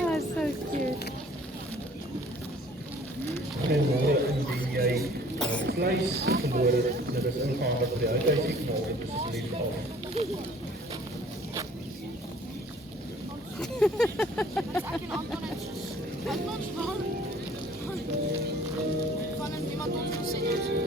Oh, so cute. En môre indien jy vleis verloor het en dit is ingehandig vir die uithuisie knol, dit is asseblief af. Ek en Anton het ons van iemand ons gesien het.